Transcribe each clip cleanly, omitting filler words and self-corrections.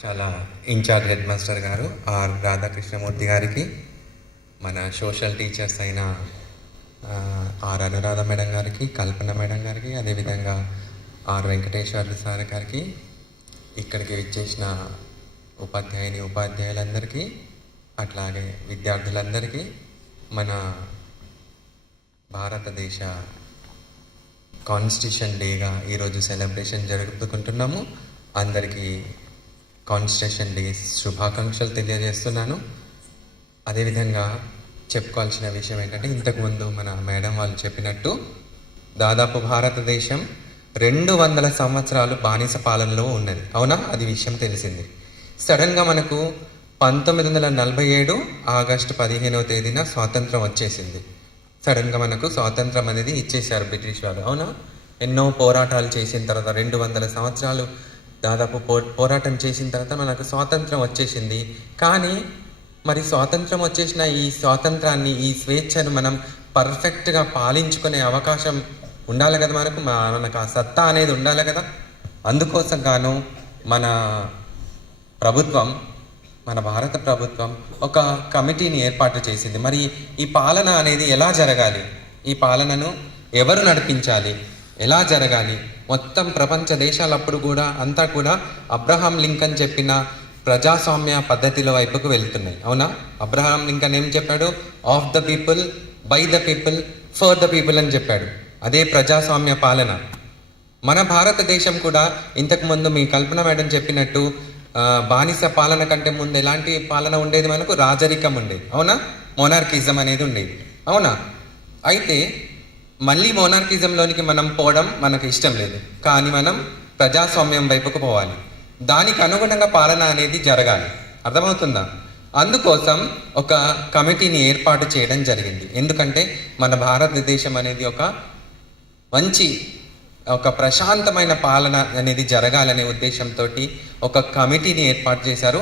చాలా incharge head master గారు are Radhakrishnamurthy గారికి, మన సోషల్ టీచర్స్ అయిన ఆర్ అనురాధ మేడం గారికి, కల్పన మేడం గారికి, అదేవిధంగా ఆర్ వెంకటేశ్వర్లు సార్ గారికి, ఇక్కడికి విచ్చేసిన ఉపాధ్యాయులందరికీ, అట్లాగే విద్యార్థులందరికీ మన భారతదేశ కాన్స్టిట్యూషన్ డేగా ఈరోజు సెలబ్రేషన్ జరుపుకుంటున్నాము. అందరికీ కాన్స్టిట్యూషన్ డే శుభాకాంక్షలు తెలియజేస్తున్నాను. అదేవిధంగా చెప్పుకోవాల్సిన విషయం ఏంటంటే, ఇంతకుముందు మన మేడం వాళ్ళు చెప్పినట్టు దాదాపు భారతదేశం 200 సంవత్సరాలు బానిస పాలనలో ఉన్నది. అవునా? అది విషయం తెలిసింది. సడన్గా మనకు 1947 ఆగస్టు 15వ తేదీన స్వాతంత్రం వచ్చేసింది. సడన్గా మనకు స్వాతంత్రం అనేది ఇచ్చేశారు బ్రిటిష్ వాళ్ళు. అవునా? ఎన్నో పోరాటాలు చేసిన తర్వాత 200 సంవత్సరాలు దాదాపు పోరాటం చేసిన తర్వాత మనకు స్వాతంత్రం వచ్చేసింది. కానీ మరి స్వాతంత్రం వచ్చేసిన ఈ స్వాతంత్రాన్ని, ఈ స్వేచ్ఛను మనం పర్ఫెక్ట్గా పాలించుకునే అవకాశం ఉండాలి కదా. మనకు ఆ సత్తా అనేది ఉండాలి కదా. అందుకోసం గాను మన ప్రభుత్వం, మన భారత ప్రభుత్వం ఒక కమిటీని ఏర్పాటు చేసింది. మరి ఈ పాలన అనేది ఎలా జరగాలి, ఈ పాలనను ఎవరు నడిపించాలి, ఎలా జరగాలి, మొత్తం ప్రపంచ దేశాలప్పుడు కూడా అంతా కూడా అబ్రహాం లింకన్ చెప్పిన ప్రజాస్వామ్య పద్ధతిలో వైపుకు వెళ్తున్నాయి. అవునా? అబ్రహాం లింకన్ ఏం చెప్పాడు? Of the people, by the people, for the people అని చెప్పాడు. అదే ప్రజాస్వామ్య పాలన. మన భారతదేశం కూడా ఇంతకుముందు మీ కల్పన మేడం చెప్పినట్టు బానిస పాలన కంటే ముందు ఎలాంటి పాలన ఉండేది? మనకు రాజరికం ఉండేది. అవునా? మోనార్కిజం అనేది ఉండేది. అవునా? అయితే మళ్ళీ మోనార్కిజంలోనికి మనం పోవడం మనకు ఇష్టం లేదు. కానీ మనం ప్రజాస్వామ్యం వైపుకు పోవాలి. దానికి అనుగుణంగా పాలన అనేది జరగాలి. అర్థమవుతుందా? అందుకోసం ఒక కమిటీని ఏర్పాటు చేయడం జరిగింది. ఎందుకంటే మన భారతదేశం అనేది ఒక ప్రశాంతమైన పాలన అనేది జరగాలనే ఉద్దేశంతో ఒక కమిటీని ఏర్పాటు చేశారు.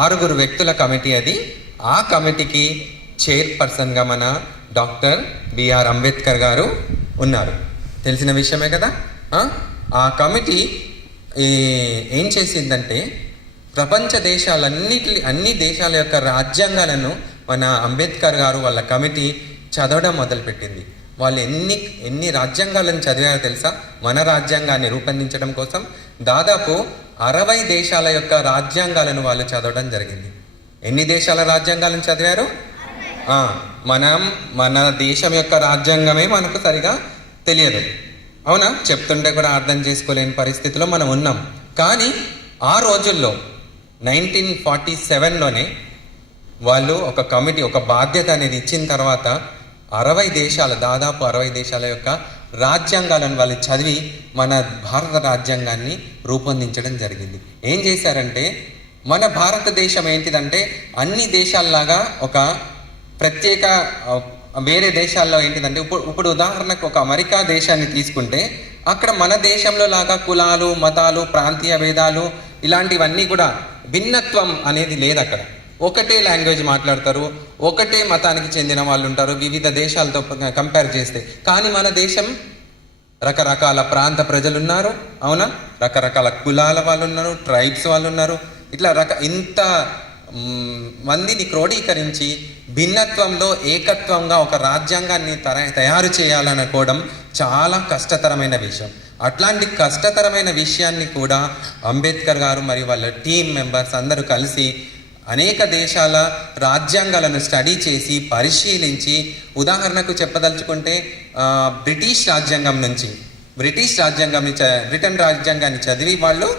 6 వ్యక్తుల కమిటీ అది. ఆ కమిటీకి చైర్పర్సన్గా మన డాక్టర్ బిఆర్ అంబేద్కర్ గారు ఉన్నారు. తెలిసిన విషయమే కదా. ఆ కమిటీ ఏం చేసిందంటే, ప్రపంచ అన్ని దేశాల యొక్క రాజ్యాంగాలను మన అంబేద్కర్ గారు వాళ్ళ కమిటీ చదవడం మొదలుపెట్టింది. వాళ్ళు ఎన్ని రాజ్యాంగాలను చదివారో తెలుసా? మన రాజ్యాంగాన్ని రూపొందించడం కోసం దాదాపు 60 దేశాల యొక్క రాజ్యాంగాలను వాళ్ళు చదవడం జరిగింది. ఎన్ని దేశాల రాజ్యాంగాలను చదివారు? మన దేశం యొక్క రాజ్యాంగమే మనకు సరిగా తెలియదు. అవునా? చెప్తుంటే కూడా అర్థం చేసుకోలేని పరిస్థితిలో మనం ఉన్నాం. కానీ ఆ రోజుల్లో 1947లోనే వాళ్ళు ఒక కమిటీ, ఒక బాధ్యత అనేది ఇచ్చిన తర్వాత దాదాపు 60 దేశాల యొక్క రాజ్యాంగాలను వాళ్ళు చదివి మన భారత రాజ్యాంగాన్ని రూపొందించడం జరిగింది. ఏం చేశారంటే, మన భారతదేశం ఏంటిదంటే అన్ని దేశాల్లాగా ఒక ప్రత్యేక, వేరే దేశాల్లో ఏంటిదంటే, ఇప్పుడు ఉదాహరణకు ఒక అమెరికా దేశాన్ని తీసుకుంటే అక్కడ మన దేశంలో లాగా కులాలు, మతాలు, ప్రాంతీయ భేదాలు ఇలాంటివన్నీ కూడా, భిన్నత్వం అనేది లేదు. అక్కడ ఒకటే లాంగ్వేజ్ మాట్లాడతారు, ఒకటే మతానికి చెందిన వాళ్ళు ఉంటారు వివిధ దేశాలతో కంపేర్ చేస్తే. కానీ మన దేశం రకరకాల ప్రాంత ప్రజలు ఉన్నారు. అవునా? రకరకాల కులాల వాళ్ళు ఉన్నారు, ట్రైబ్స్ వాళ్ళు ఉన్నారు. ఇట్లా ఇంత మందిని క్రోడీకరించి భిన్నత్వంలో ఏకత్వంగా ఒక రాజ్యాంగాన్ని తయారు చేయాలనుకోవడం చాలా కష్టతరమైన విషయం. అట్లాంటి కష్టతరమైన విషయాన్ని కూడా అంబేద్కర్ గారు మరియు వాళ్ళ టీం మెంబర్స్ అందరూ కలిసి అనేక దేశాల రాజ్యాంగాలను స్టడీ చేసి పరిశీలించి, ఉదాహరణకు చెప్పదలుచుకుంటే బ్రిటిష్ బ్రిటన్ రాజ్యాంగాన్ని చదివి వాళ్ళు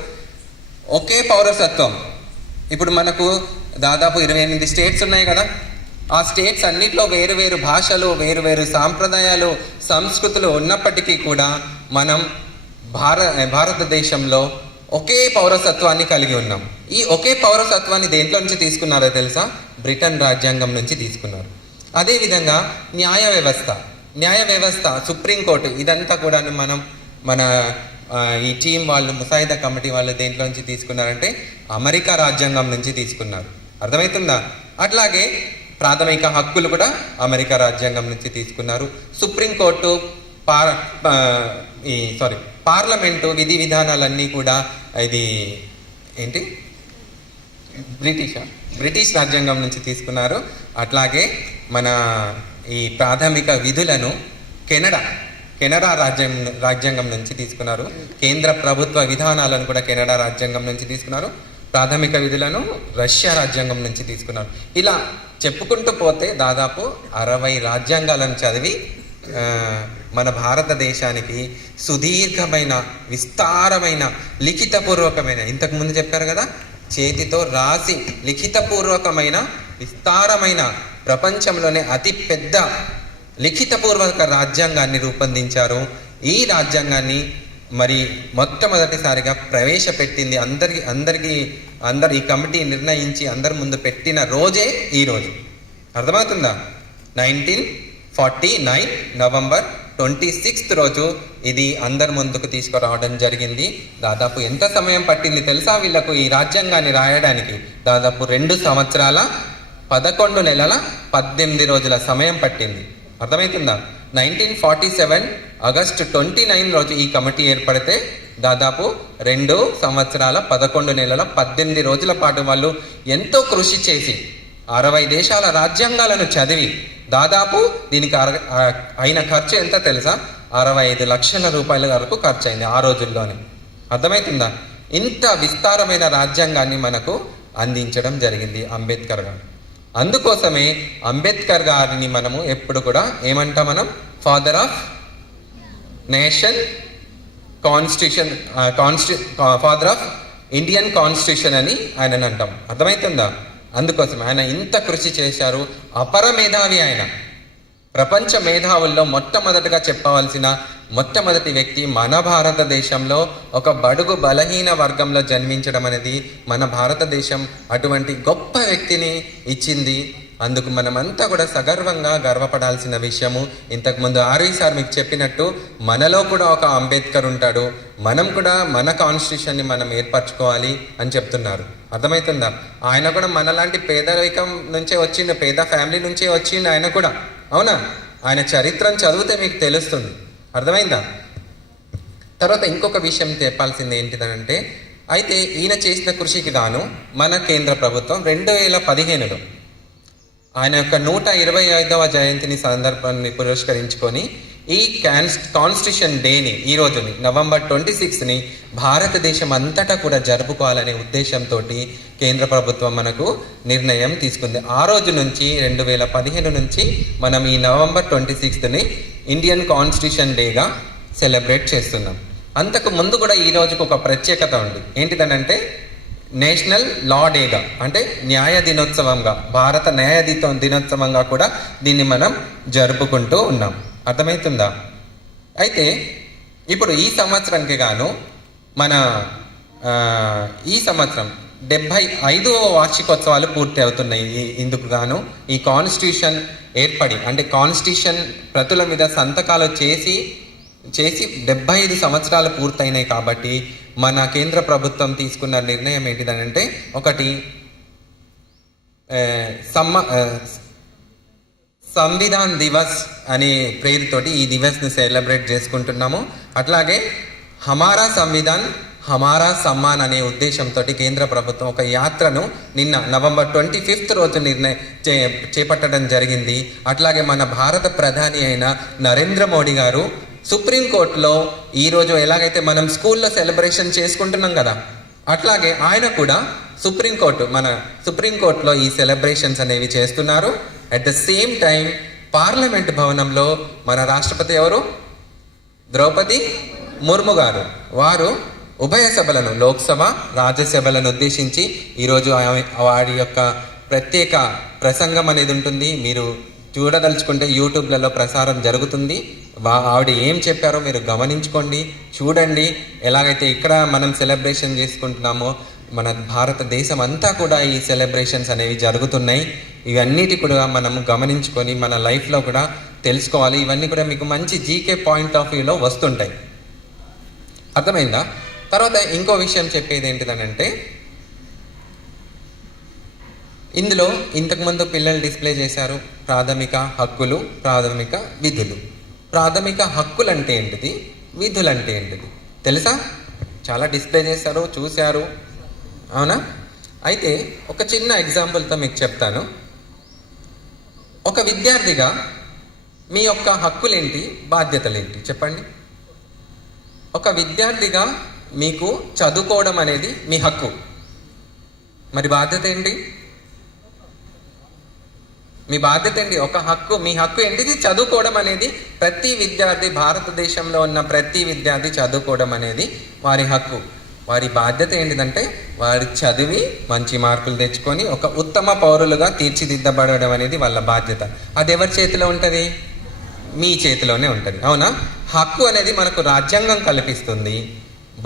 ఒకే పౌరసత్వం, ఇప్పుడు మనకు దాదాపు 28 స్టేట్స్ ఉన్నాయి కదా. ఆ స్టేట్స్ అన్నిట్లో వేరు భాషలు, వేరు సాంప్రదాయాలు, సంస్కృతులు ఉన్నప్పటికీ కూడా మనం భారతదేశంలో ఒకే పౌరసత్వాన్ని కలిగి ఉన్నాం. ఈ ఒకే పౌరసత్వాన్ని దేంట్లో నుంచి తీసుకున్నారో తెలుసా? బ్రిటన్ రాజ్యాంగం నుంచి తీసుకున్నారు. అదేవిధంగా న్యాయ వ్యవస్థ, సుప్రీంకోర్టు, ఇదంతా కూడా మన ఈ టీం వాళ్ళు, ముసాయిదా కమిటీ వాళ్ళు దేంట్లో నుంచి తీసుకున్నారంటే అమెరికా రాజ్యాంగం నుంచి తీసుకున్నారు. అర్థమవుతుందా? అట్లాగే ప్రాథమిక హక్కులు కూడా అమెరికా రాజ్యాంగం నుంచి తీసుకున్నారు. సుప్రీంకోర్టు, పార్లమెంటు విధి విధానాలన్నీ కూడా ఇది బ్రిటిష్ రాజ్యాంగం నుంచి తీసుకున్నారు. అట్లాగే మన ఈ ప్రాథమిక విధులను కెనడా రాజ్యాంగం నుంచి తీసుకున్నారు. కేంద్ర ప్రభుత్వ విధానాలను కూడా కెనడా రాజ్యాంగం నుంచి తీసుకున్నారు. ప్రాథమిక విధులను రష్యా రాజ్యాంగం నుంచి తీసుకున్నారు. ఇలా చెప్పుకుంటూ పోతే దాదాపు 60 రాజ్యాంగాలను చదివి మన భారతదేశానికి సుదీర్ఘమైన, విస్తారమైన, లిఖితపూర్వకమైన, ఇంతకుముందు చెప్పారు కదా, చేతితో రాసి లిఖితపూర్వకమైన, విస్తారమైన, ప్రపంచంలోనే అతి పెద్ద లిఖితపూర్వక రాజ్యాంగాన్ని రూపొందించారు. ఈ రాజ్యాంగాన్ని మరి మొట్టమొదటిసారిగా ప్రవేశపెట్టింది అందరు ఈ కమిటీ నిర్ణయించి అందరి ముందు పెట్టిన రోజే ఈ రోజు. అర్థమవుతుందా? 1949 నవంబర్ 26 రోజు ఇది అందరి ముందుకు తీసుకురావడం జరిగింది. దాదాపు ఎంత సమయం పట్టింది తెలుసా వీళ్ళకు ఈ రాజ్యాంగాన్ని రాయడానికి? దాదాపు 2 సంవత్సరాల 11 నెలల 18 రోజుల సమయం పట్టింది. అర్థమవుతుందా? 1947 ఆగస్టు 29 రోజు ఈ కమిటీ ఏర్పడితే దాదాపు 2 సంవత్సరాల 11 నెలల 18 రోజుల పాటు వాళ్ళు ఎంతో కృషి చేసి 60 దేశాల రాజ్యాంగాలను చదివి దాదాపు దీనికి అయిన ఖర్చు ఎంత తెలుసా? 65 లక్షల రూపాయల వరకు ఖర్చు అయింది ఆ రోజుల్లోనే. అర్థమవుతుందా? ఇంత విస్తారమైన రాజ్యాంగాన్ని మనకు అందించడం జరిగింది అంబేద్కర్ గారు. అందుకోసమే అంబేద్కర్ గారిని మనము ఎప్పుడు కూడా ఏమంటాం? మనం father of nation, father of Indian constitution అని ఆయనను అంటాం. అర్థమవుతుందా? అందుకోసం ఆయన ఇంత కృషి చేశారు. అపర మేధావి ఆయన. ప్రపంచ మేధావుల్లో మొట్టమొదటిగా చెప్పవలసిన మొట్టమొదటి వ్యక్తి. మన భారతదేశంలో ఒక బడుగు బలహీన వర్గంలో జన్మించడం అనేది మన భారతదేశం అటువంటి గొప్ప వ్యక్తిని ఇచ్చింది. అందుకు మనమంతా కూడా సగర్వంగా గర్వపడాల్సిన విషయము. ఇంతకుముందు ఆర్వి సార్ మీకు చెప్పినట్టు మనలో కూడా ఒక అంబేద్కర్ ఉంటాడు. మనం కూడా మన కాన్స్టిట్యూషన్ని మనం ఏర్పరచుకోవాలి అని చెప్తున్నారు. అర్థమవుతుందా? ఆయన కూడా మనలాంటి పేదరికం నుంచే వచ్చిండు, పేద ఫ్యామిలీ నుంచే వచ్చిండు ఆయన కూడా. అవునా? ఆయన చరిత్రను చదివితే మీకు తెలుస్తుంది. అర్థమైందా? తర్వాత ఇంకొక విషయం చెప్పాల్సింది ఏంటిదనంటే, అయితే ఈయన చేసిన కృషికి గాను మన కేంద్ర ప్రభుత్వం 2015లో ఆయన యొక్క 125వ జయంతిని సందర్భాన్ని పురస్కరించుకొని ఈ కాన్స్టిట్యూషన్ డేని, ఈ రోజుని నవంబర్ 26ని భారతదేశం అంతటా కూడా జరుపుకోవాలనే ఉద్దేశంతో కేంద్ర ప్రభుత్వం మనకు నిర్ణయం తీసుకుంది. ఆ రోజు నుంచి 2015 నుంచి మనం ఈ నవంబర్ 26ని ఇండియన్ కాన్స్టిట్యూషన్ డేగా సెలబ్రేట్ చేస్తున్నాం. అంతకు ముందు కూడా ఈ రోజుకు ఒక ప్రత్యేకత ఉంది. ఏంటిదనంటే నేషనల్ లా డేగా, అంటే న్యాయ దినోత్సవంగా, భారత న్యాయ దినోత్సవంగా కూడా దీన్ని మనం జరుపుకుంటూ ఉన్నాం. అర్థమవుతుందా? అయితే ఇప్పుడు ఈ సంవత్సరానికి గాను మన ఈ సంవత్సరం 75వ వార్షికోత్సవాలు పూర్తి అవుతున్నాయి. ఇందుకు గాను ఈ కాన్స్టిట్యూషన్ ఏర్పడి, అంటే కాన్స్టిట్యూషన్ ప్రతుల మీద సంతకాలు చేసి 75 సంవత్సరాలు పూర్తయినాయి. కాబట్టి మన కేంద్ర ప్రభుత్వం తీసుకున్న నిర్ణయం ఏంటిదనంటే, ఒకటి సంవిధాన్ దివస్ అనే పేరుతోటి ఈ దివస్ని సెలబ్రేట్ చేసుకుంటున్నాము. అట్లాగే హమారా సంవిధాన్ హమారా సమ్మాన్ అనే ఉద్దేశంతో కేంద్ర ప్రభుత్వం ఒక యాత్రను నిన్న నవంబర్ 25 రోజు చేపట్టడం జరిగింది. అట్లాగే మన భారత ప్రధాని అయిన నరేంద్ర మోడీ గారు సుప్రీంకోర్టులో ఈరోజు ఎలాగైతే మనం స్కూల్లో సెలబ్రేషన్ చేసుకుంటున్నాం కదా, అట్లాగే ఆయన కూడా మన సుప్రీంకోర్టులో ఈ సెలబ్రేషన్స్ అనేవి చేస్తున్నారు. At the same time parliament భవనంలో మన రాష్ట్రపతి ఎవరు? ద్రౌపది ముర్ము గారు. వారు ఉభయ సభలను, లోక్సభ, రాజ్యసభలను ఉద్దేశించి ఈరోజు వారి యొక్క ప్రత్యేక ప్రసంగం అనేది ఉంటుంది. మీరు చూడదలుచుకుంటే యూట్యూబ్లలో ప్రసారం జరుగుతుంది. ఆవిడ ఏం చెప్పారో మీరు గమనించుకోండి, చూడండి. ఎలాగైతే ఇక్కడ మనం సెలబ్రేషన్ చేసుకుంటున్నామో మన భారతదేశం అంతా కూడా ఈ సెలబ్రేషన్స్ అనేవి జరుగుతున్నాయి. ఇవన్నిటి కూడా మనం గమనించుకొని మన లైఫ్లో కూడా తెలుసుకోవాలి. ఇవన్నీ కూడా మీకు మంచి జీకే పాయింట్ ఆఫ్ వ్యూలో వస్తుంటాయి. అర్థమైందా? తర్వాత ఇంకో విషయం చెప్పేది ఏంటిదనంటే, ఇందులో ఇంతకుముందు పిల్లలు డిస్ప్లే చేశారు ప్రాథమిక హక్కులు, ప్రాథమిక విధులు. ప్రాథమిక హక్కులు అంటే ఏంటిది, విధులు అంటే ఏంటిది తెలుసా? చాలా డిస్ప్లే చేశారు, చూశారు, అవునా? అయితే ఒక చిన్న ఎగ్జాంపుల్తో మీకు చెప్తాను. ఒక విద్యార్థిగా మీ యొక్క హక్కులేంటి, బాధ్యతలేంటి చెప్పండి. ఒక విద్యార్థిగా మీకు చదువుకోవడం అనేది మీ హక్కు. మరి బాధ్యత ఏంటి? మీ బాధ్యత ఏంటి? ఒక హక్కు, మీ హక్కు ఏంటిది? చదువుకోవడం అనేది ప్రతి విద్యార్థి, భారతదేశంలో ఉన్న ప్రతి విద్యార్థి చదువుకోవడం అనేది వారి హక్కు. వారి బాధ్యత ఏంటిదంటే వారి చదివి మంచి మార్కులు తెచ్చుకొని ఒక ఉత్తమ పౌరులుగా తీర్చిదిద్దబడడం అనేది వాళ్ళ బాధ్యత. అది ఎవరి చేతిలో ఉంటుంది? మీ చేతిలోనే ఉంటుంది. అవునా? హక్కు అనేది మనకు రాజ్యాంగం కల్పిస్తుంది,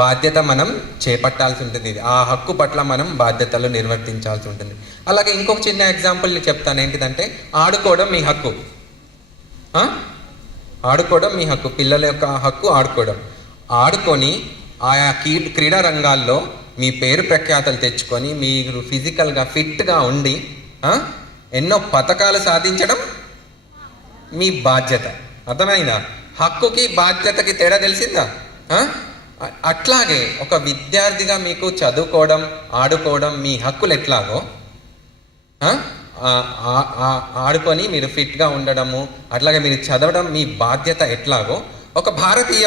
బాధ్యత మనం చేపట్టాల్సి ఉంటుంది. ఆ హక్కు పట్ల మనం బాధ్యతలు నిర్వర్తించాల్సి ఉంటుంది. అలాగే ఇంకొక చిన్న ఎగ్జాంపుల్ చెప్తాను. ఏంటిదంటే ఆడుకోవడం మీ హక్కు. ఆడుకోవడం మీ హక్కు. పిల్లల యొక్క హక్కు ఆడుకోవడం. ఆడుకొని ఆయా క్రీడా రంగాల్లో మీ పేరు ప్రఖ్యాతలు తెచ్చుకొని మీరు ఫిజికల్గా ఫిట్గా ఉండి ఎన్నో పథకాలు సాధించడం మీ బాధ్యత. అర్థమైందా? హక్కుకి బాధ్యతకి తేడా తెలిసిందా? అట్లాగే ఒక విద్యార్థిగా మీకు చదువుకోవడం, ఆడుకోవడం మీ హక్కులు ఎట్లాగో, ఆడుకొని మీరు ఫిట్గా ఉండడము, అట్లాగే మీరు చదవడం మీ బాధ్యత ఎట్లాగో, ఒక భారతీయ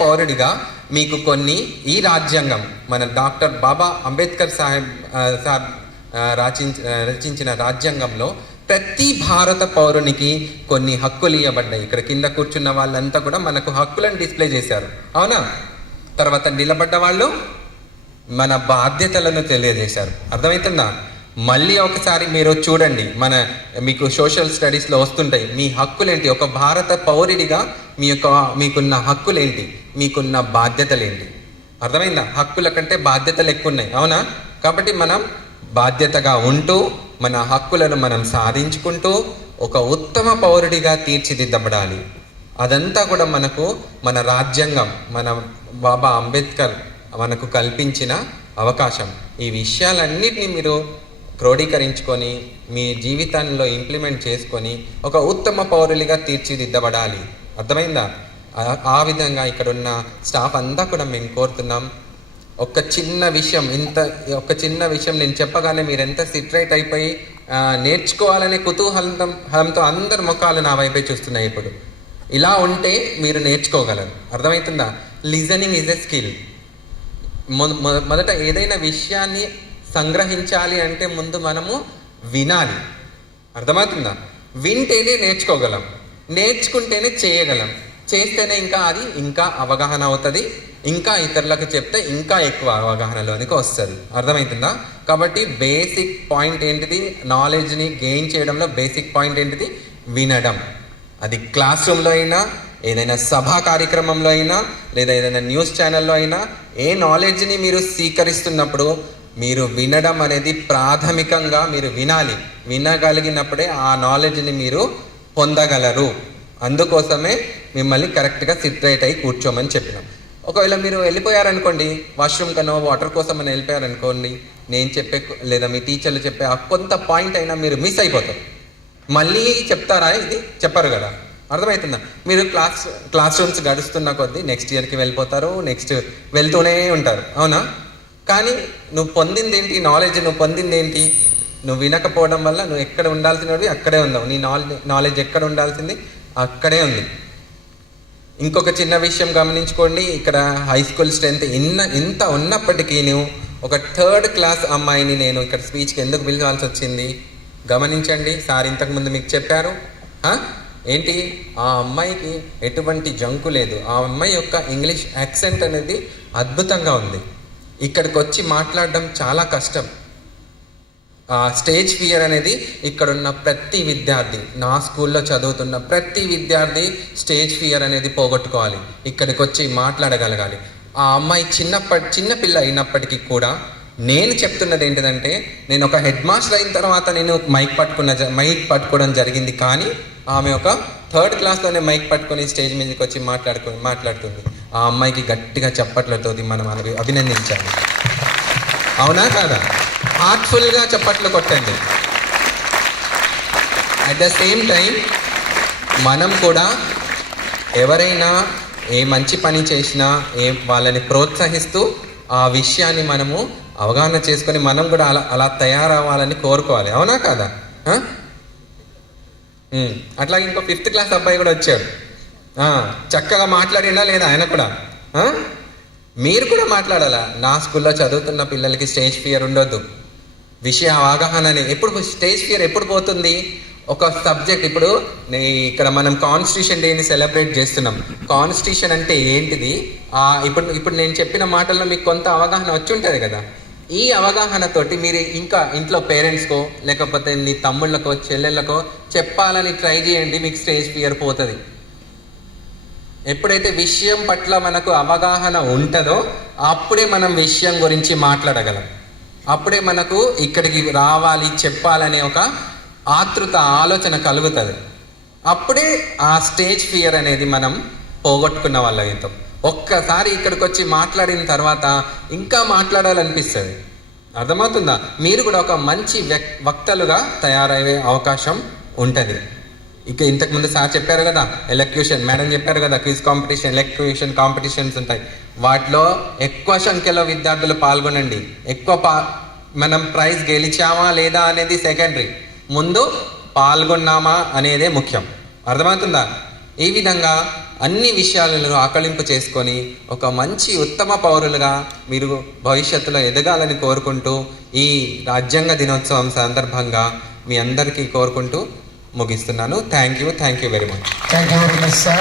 పౌరుడిగా మీకు కొన్ని ఈ రాజ్యాంగం, మన డాక్టర్ బాబా అంబేద్కర్ సాహెబ్ రచించిన రాజ్యాంగంలో ప్రతి భారత పౌరునికి కొన్ని హక్కులు ఇవ్వబడ్డాయి. ఇక్కడ కింద కూర్చున్న వాళ్ళంతా కూడా మనకు హక్కులను డిస్ప్లే చేశారు. అవునా? తర్వాత నిలబడ్డ వాళ్ళు మన బాధ్యతలను తెలియజేశారు. అర్థమవుతుందా? మళ్ళీ ఒకసారి మీరు చూడండి, మీకు సోషల్ స్టడీస్లో వస్తుంటాయి మీ హక్కులేంటి. ఒక భారత పౌరుడిగా మీకున్న హక్కులేంటి, మీకున్న బాధ్యతలేంటి. అర్థమైందా? హక్కుల కంటే బాధ్యతలు ఎక్కువ ఉన్నాయి. అవునా? కాబట్టి మనం బాధ్యతగా ఉంటూ మన హక్కులను మనం సాధించుకుంటూ ఒక ఉత్తమ పౌరుడిగా తీర్చిదిద్దబడాలి. అదంతా కూడా మన రాజ్యాంగం, మన బాబా అంబేద్కర్ మనకు కల్పించిన అవకాశం. ఈ విషయాలన్నిటినీ మీరు క్రోడీకరించుకొని మీ జీవితంలో ఇంప్లిమెంట్ చేసుకొని ఒక ఉత్తమ పౌరులుగా తీర్చిదిద్దబడాలి. అర్థమైందా? ఆ విధంగా ఇక్కడ ఉన్న స్టాఫ్ అంతా కూడా మేము కోరుతున్నాం. ఒక చిన్న విషయం నేను చెప్పగానే మీరు ఎంత సిట్రైట్ అయిపోయి నేర్చుకోవాలనే కుతూహలంతో అందరి ముఖాలు నా వైపే చూస్తున్నాయి. ఇప్పుడు ఇలా ఉంటే మీరు నేర్చుకోగలరు. అర్థమవుతుందా? Listening is a skill. మొదట ఏదైనా విషయాన్ని సంగ్రహించాలి అంటే ముందు మనము వినాలి. అర్థమవుతుందా? వింటేనే నేర్చుకోగలం, నేర్చుకుంటేనే చేయగలం, చేస్తేనే ఇంకా అవగాహన అవుతుంది. ఇంకా ఇతరులకు చెప్తే ఇంకా ఎక్కువ అవగాహనలోనికి వస్తుంది. అర్థమవుతుందా? కాబట్టి బేసిక్ పాయింట్ ఏంటిది? నాలెడ్జ్ని గెయిన్ చేయడంలో బేసిక్ పాయింట్ ఏంటిది? వినడం. అది క్లాస్ రూమ్లో అయినా, ఏదైనా సభా కార్యక్రమంలో అయినా, లేదా ఏదైనా న్యూస్ ఛానల్లో అయినా, ఏ నాలెడ్జ్ని మీరు స్వీకరిస్తున్నప్పుడు మీరు వినడం అనేది ప్రాథమికంగా మీరు వినాలి. వినగలిగినప్పుడే ఆ నాలెడ్జ్ని మీరు పొందగలరు. అందుకోసమే మిమ్మల్ని కరెక్ట్గా సిట్రైట్ అయి కూర్చోమని చెప్పినాం. ఒకవేళ మీరు వెళ్ళిపోయారనుకోండి, వాష్రూమ్ కన్నా వాటర్ కోసం అని వెళ్ళిపోయారనుకోండి, నేను చెప్పే లేదా మీ టీచర్లు చెప్పే ఆ కొంత పాయింట్ అయినా మీరు మిస్ అయిపోతారు. మళ్ళీ చెప్తారా? ఇది చెప్పరు కదా. అర్థమవుతుందా? మీరు క్లాస్ రూమ్స్ గడుస్తున్న కొద్దీ నెక్స్ట్ ఇయర్కి వెళ్ళిపోతారు, నెక్స్ట్ వెళ్తూనే ఉంటారు. అవునా? కానీ నువ్వు పొందింది ఏంటి? నాలెడ్జ్ నువ్వు పొందింది ఏంటి? నువ్వు వినకపోవడం వల్ల నువ్వు ఎక్కడ ఉండాల్సినవి అక్కడే ఉన్నావు. నీ నాలెడ్జ్ ఎక్కడ ఉండాల్సింది అక్కడే ఉంది. ఇంకొక చిన్న విషయం గమనించుకోండి. ఇక్కడ హై స్కూల్ స్ట్రెంత్ ఇంత ఉన్నప్పటికీ ఒక 3rd క్లాస్ అమ్మాయిని నేను ఇక్కడ స్పీచ్కి ఎందుకు పిలవాల్సి వచ్చింది గమనించండి. సార్ ఇంతకుముందు మీకు చెప్పారు ఏంటి, ఆ అమ్మాయికి ఎటువంటి జంకు లేదు. ఆ అమ్మాయి యొక్క ఇంగ్లీష్ యాక్సెంట్ అనేది అద్భుతంగా ఉంది. ఇక్కడికి వచ్చి మాట్లాడడం చాలా కష్టం. స్టేజ్ ఫియర్ అనేది ఇక్కడున్న ప్రతి విద్యార్థి, నా స్కూల్లో చదువుతున్న ప్రతి విద్యార్థి స్టేజ్ ఫియర్ అనేది పోగొట్టుకోవాలి. ఇక్కడికి వచ్చి మాట్లాడగలగాలి. ఆ అమ్మాయి చిన్న పిల్ల అయినప్పటికీ కూడా నేను చెప్తున్నది ఏంటిదంటే, నేను ఒక హెడ్ మాస్టర్ అయిన తర్వాత నేను మైక్ పట్టుకోవడం జరిగింది. కానీ ఆమె ఒక 3rd క్లాస్లోనే మైక్ పట్టుకొని స్టేజ్ మీదకి వచ్చి మాట్లాడుతుంది. ఆ అమ్మాయికి గట్టిగా చప్పట్లతో మనం అభినందించాలి. అవునా కాదా? హార్ట్ఫుల్గా చప్పట్లు కొట్టండి. అట్ ద సేమ్ టైం మనం కూడా ఎవరైనా ఏ మంచి పని చేసినా వాళ్ళని ప్రోత్సహిస్తూ ఆ విషయాన్ని మనము అవగాహన చేసుకొని మనం కూడా అలా అలా తయారవ్వాలని కోరుకోవాలి. అవునా కాదా? అట్లాగే ఇంకో 5th క్లాస్ అబ్బాయి కూడా వచ్చాడు. చక్కగా మాట్లాడిండా లేదా ఆయన కూడా? మీరు కూడా మాట్లాడాలా. నా స్కూల్లో చదువుతున్న పిల్లలకి స్టేజ్ ఫియర్ ఉండొద్దు. విషయ అవగాహన ఎప్పుడు స్టేజ్ ఫియర్ ఎప్పుడు పోతుంది? ఒక సబ్జెక్ట్ ఇప్పుడు ఇక్కడ మనం కాన్స్టిట్యూషన్ డేని సెలబ్రేట్ చేస్తున్నాం. కాన్స్టిట్యూషన్ అంటే ఏంటిది? ఇప్పుడు నేను చెప్పిన మాటల్లో మీకు కొంత అవగాహన వచ్చి ఉంటుంది కదా. ఈ అవగాహనతోటి మీరు ఇంకా ఇంట్లో పేరెంట్స్కో లేకపోతే నీ తమ్ముళ్ళకో చెల్లెళ్ళకో చెప్పాలని ట్రై చేయండి. మీకు స్టేజ్ ఫియర్ పోతుంది. ఎప్పుడైతే విషయం పట్ల మనకు అవగాహన ఉంటుందో అప్పుడే మనం విషయం గురించి మాట్లాడగలం. అప్పుడే మనకు ఇక్కడికి రావాలి చెప్పాలనే ఒక ఆతృత ఆలోచన కలుగుతుంది. అప్పుడే ఆ స్టేజ్ ఫియర్ అనేది మనం పోగొట్టుకున్న వాళ్ళ అవుతాం. ఒక్కసారి ఇక్కడికి వచ్చి మాట్లాడిన తర్వాత ఇంకా మాట్లాడాలనిపిస్తుంది. అర్థమవుతుందా? మీరు కూడా ఒక మంచి వక్తలుగా తయారయ్యే అవకాశం ఉంటుంది. ఇక ఇంతకుముందు సార్ చెప్పారు కదా, ఎలక్యూషన్ మేడం చెప్పారు కదా, క్విజ్ కాంపిటీషన్, ఎలక్యూషన్ కాంపిటీషన్స్ ఉంటాయి. వాటిలో ఎక్కువ సంఖ్యలో విద్యార్థులు పాల్గొనండి. మనం ప్రైజ్ గెలిచామా లేదా అనేది సెకండరీ, ముందు పాల్గొన్నామా అనేదే ముఖ్యం. అర్థమవుతుందా? ఈ విధంగా అన్ని విషయాలను ఆకలింపు చేసుకొని ఒక మంచి ఉత్తమ పౌరులుగా మీరు భవిష్యత్తులో ఎదగాలని కోరుకుంటూ ఈ రాజ్యాంగ దినోత్సవం సందర్భంగా మీ అందరికీ కోరుకుంటూ ముగిస్తున్నాను. Thank you very much. Thank you very much sir.